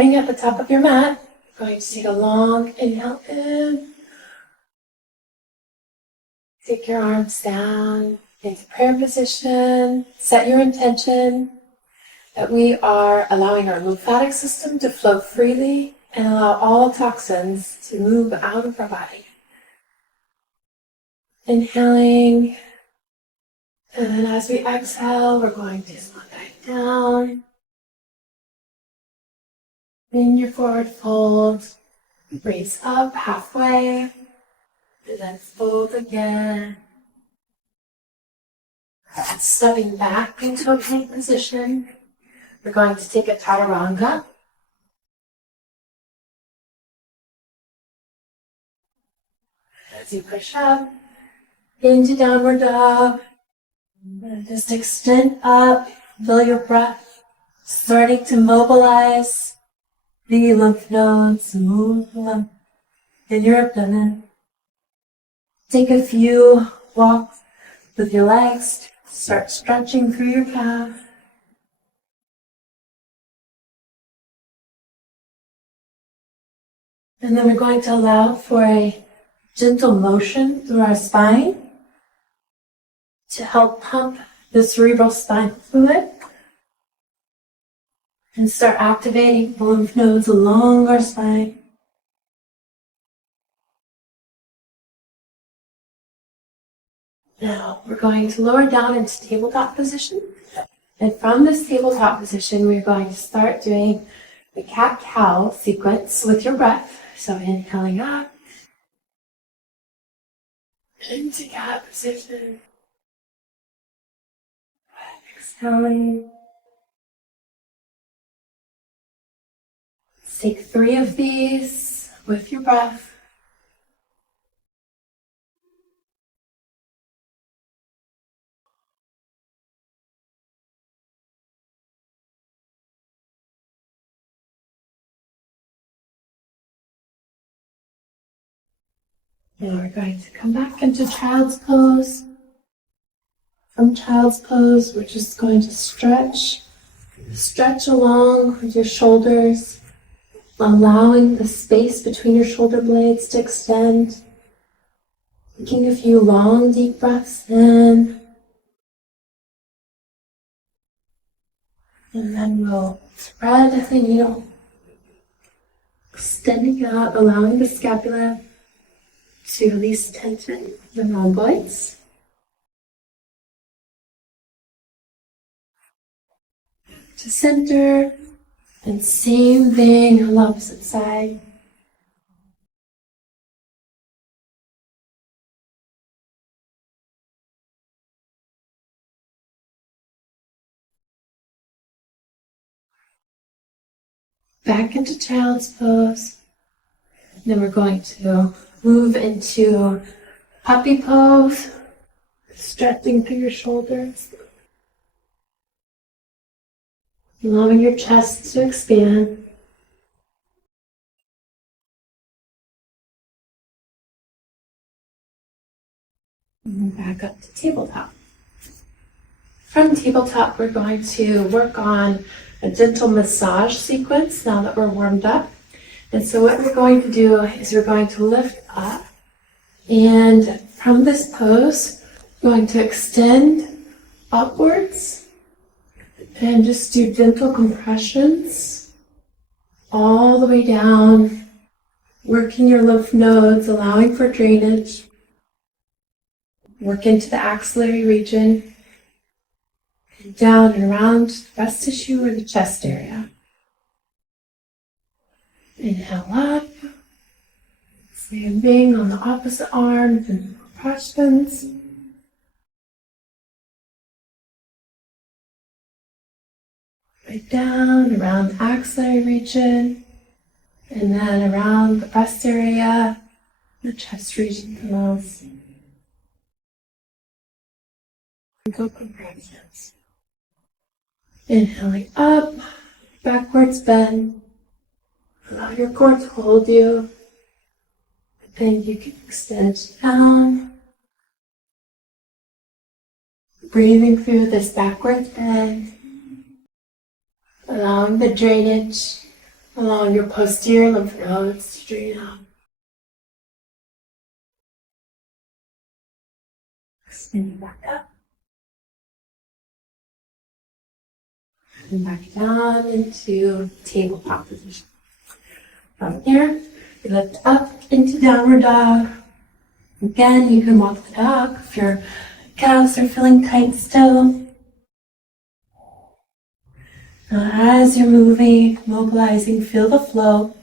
starting at the top of your mat, you're going to take a long inhale in. Take your arms down into prayer position. Set your intention that we are allowing our lymphatic system to flow freely and allow all toxins to move out of our body. Inhaling, and then as we exhale, we're going to slow back down. In your forward fold, raise up halfway, and then fold again. And stepping back into a plank position, we're going to take a chaturanga. As you push up into downward dog, and just extend up, feel your breath starting to mobilize the lymph nodes, move them in your abdomen. Take a few walks with your legs, start stretching through your calf. And then we're going to allow for a gentle motion through our spine to help pump the cerebral spinal fluid and start activating the lymph nodes along our spine. Now we're going to lower down into tabletop position. And from this tabletop position, we're going to start doing the cat-cow sequence with your breath. So inhaling up, into cat position. Exhaling. Take 3 of these with your breath. Now we're going to come back into child's pose. From child's pose, we're just going to stretch along with your shoulders, allowing the space between your shoulder blades to extend. Taking a few long, deep breaths in. And then we'll thread the needle, extending out, allowing the scapula to release tension in the rhomboids. To center, and same thing on the opposite side. Back into child's pose. Then we're going to move into puppy pose, stretching through your shoulders, allowing your chest to expand. And then back up to tabletop. From tabletop, we're going to work on a gentle massage sequence now that we're warmed up. And so what we're going to do is we're going to lift up, and from this pose, we're going to extend upwards and just do gentle compressions all the way down, working your lymph nodes, allowing for drainage. Work into the axillary region, and down and around the breast tissue or the chest area. Inhale up, same thing on the opposite arm, and compressions. Right down around the axillary region, and then around the breast area, the chest region the most. Go compressions. Inhaling up, backwards bend. Allow your core to hold you. Then you can extend down. Breathing through this backwards bend. Allowing the drainage Allowing your posterior lymph nodes to drain out. Extending back up. And back down into tabletop position. From here, you lift up into downward dog. Again, you can walk the dog if your calves are feeling tight still. Now, as you're moving, mobilizing, feel the flow.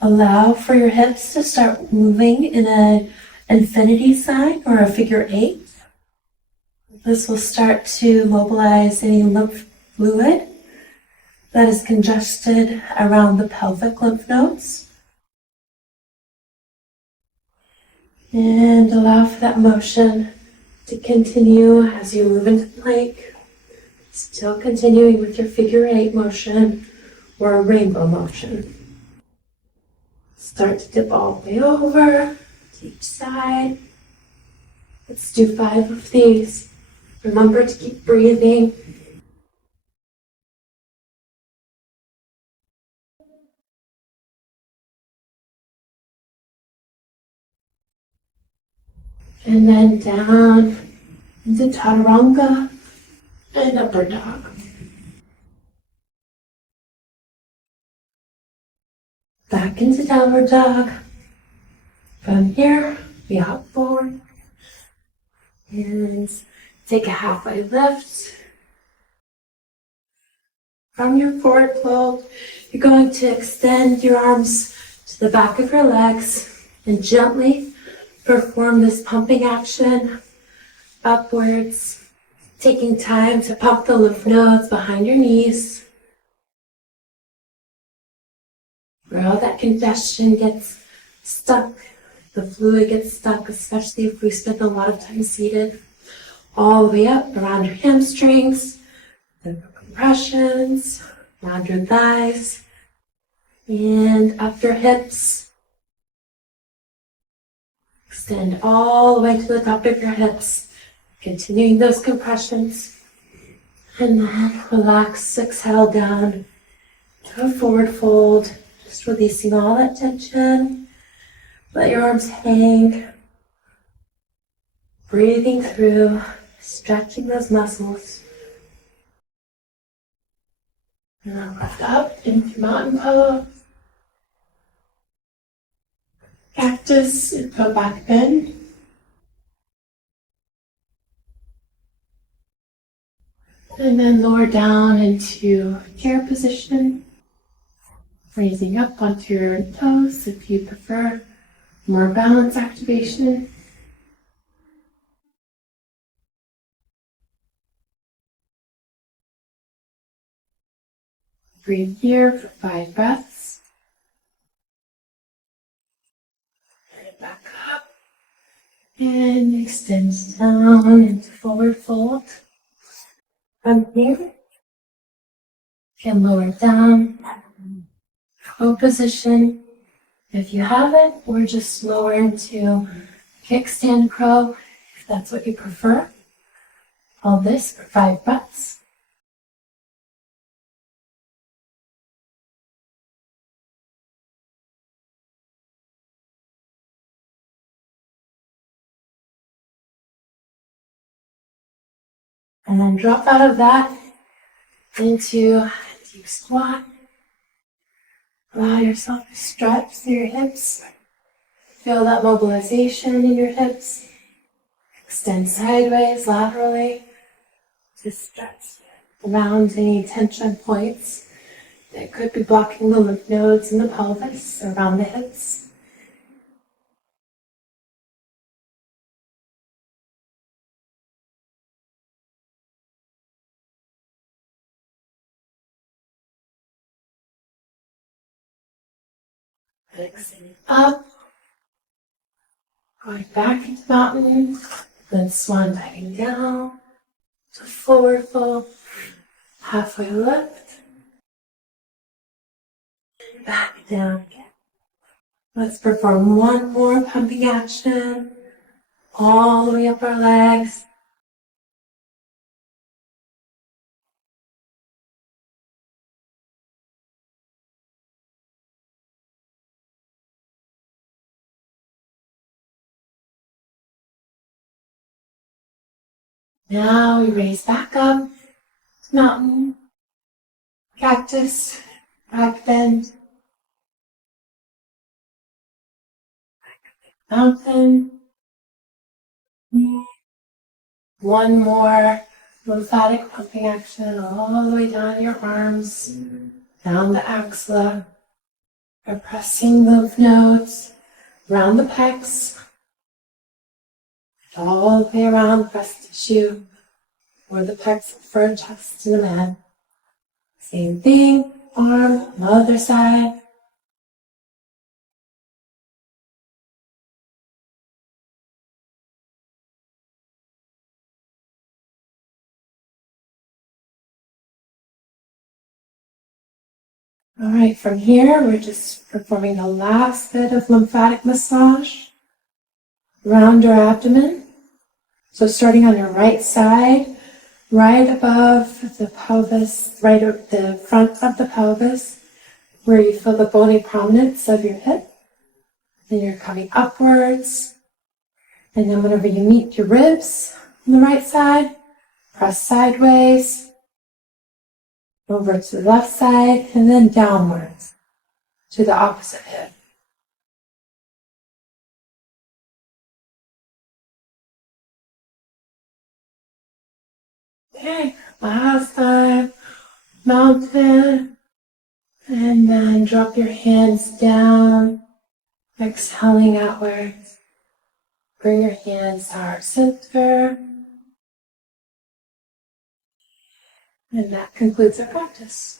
Allow for your hips to start moving in an infinity sign or a figure 8. This will start to mobilize any lymph fluid that is congested around the pelvic lymph nodes. And allow for that motion to continue as you move into plank. Still continuing with your figure 8 motion or a rainbow motion. Start to dip all the way over to each side. Let's do 5 of these. Remember to keep breathing. And then down into chaturanga and upward dog. Back into downward dog. From here, we hop forward. And take a halfway lift. From your forward fold, you're going to extend your arms to the back of your legs and gently perform this pumping action upwards, taking time to pump the lymph nodes behind your knees, where all that congestion gets stuck, the fluid gets stuck, especially if we spend a lot of time seated, all the way up around your hamstrings, and compressions, around your thighs, and up your hips. Extend all the way to the top of your hips, continuing those compressions. And then relax, exhale down to a forward fold, just releasing all that tension. Let your arms hang, breathing through, stretching those muscles. And then lift up into mountain pose. Cactus into a back bend. And then lower down into chair position. Raising up onto your toes if you prefer more balance activation. Breathe here for 5 breaths. Bring it back up. And extend down into forward fold. From here, you can lower down, crow position if you have it, or just lower into kickstand crow if that's what you prefer. All this for 5 breaths. And then drop out of that into a deep squat. Allow yourself to stretch through your hips. Feel that mobilization in your hips. Extend sideways, laterally. Just stretch around any tension points that could be blocking the lymph nodes in the pelvis, around the hips. Extend up. Going back into mountain. Then swan diving down. To forward fold. Halfway lift. Back down again. Let's perform one more pumping action. All the way up our legs. Now we raise back up, mountain, cactus, back bend, mountain. One more lymphatic pumping action all the way down your arms, down the axilla, pressing lymph nodes around the pecs, all the way around the breast tissue, or the pecs, front chest, and the head. Same thing, arm, other side. All right, from here, we're just performing the last bit of lymphatic massage around your abdomen. So starting on your right side, right above the pelvis, right at the front of the pelvis, where you feel the bony prominence of your hip. Then you're coming upwards. And then whenever you meet your ribs on the right side, press sideways, over to the left side, and then downwards to the opposite hip. Okay, last time, mountain, and then drop your hands down, exhaling outwards. Bring your hands to heart center, and that concludes our practice.